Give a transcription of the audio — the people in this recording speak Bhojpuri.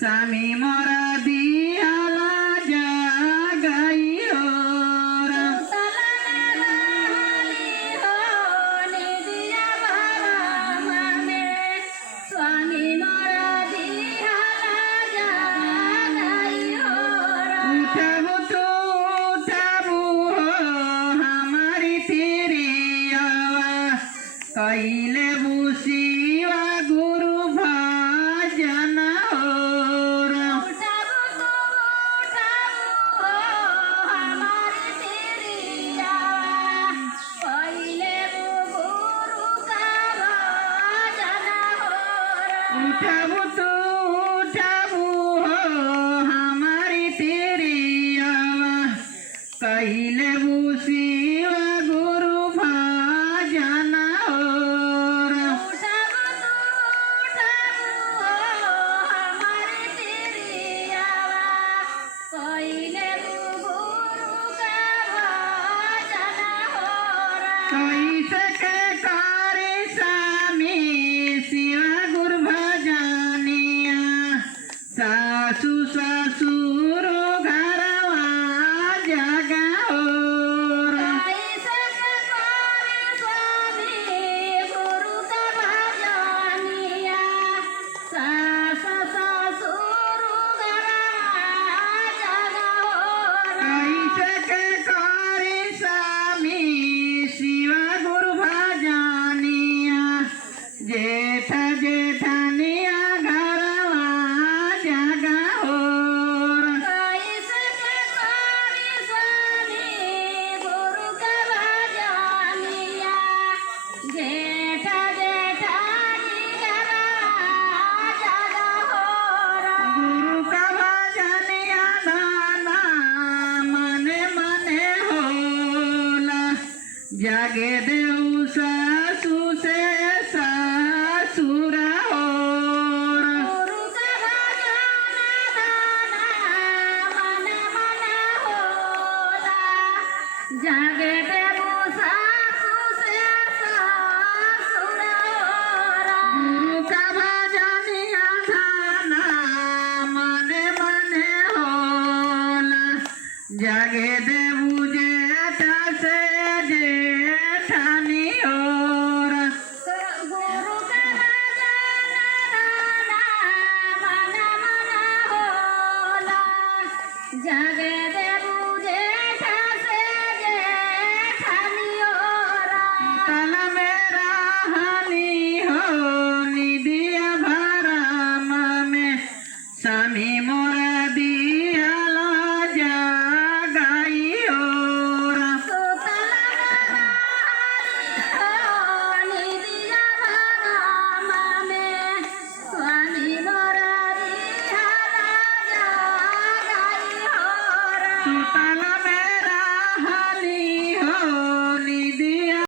স্বামী মরা দিয়ালা জাগাইও उठाबो तो उठाबो हमारी तेरी आवाज़ कइले बुसिवा गुरु भजन और उठाबो तो उठाबो हमारी तेरी आवाज़ कइले बुसिवा गुरु भजन और कैसे के करे स्वामी शिवा गुरु भजनिया सासु ससुर घरवा जगा और कैसे के करे स्वामी शिवा गुरु भजनिया जेठ जेठनिया घरवा जगा और गुरु का भजनिया दाना मने मने होला जागे देऊ सासु से सासुरा और जागे देवो सासु से ससुरा गुरु का भजनिया दाना मने मने होला जागे देऊ जेठा से जेठानी और गुरु का मन होला जागे देवो जेठा से जेठानी ओरा तल मेरा हानि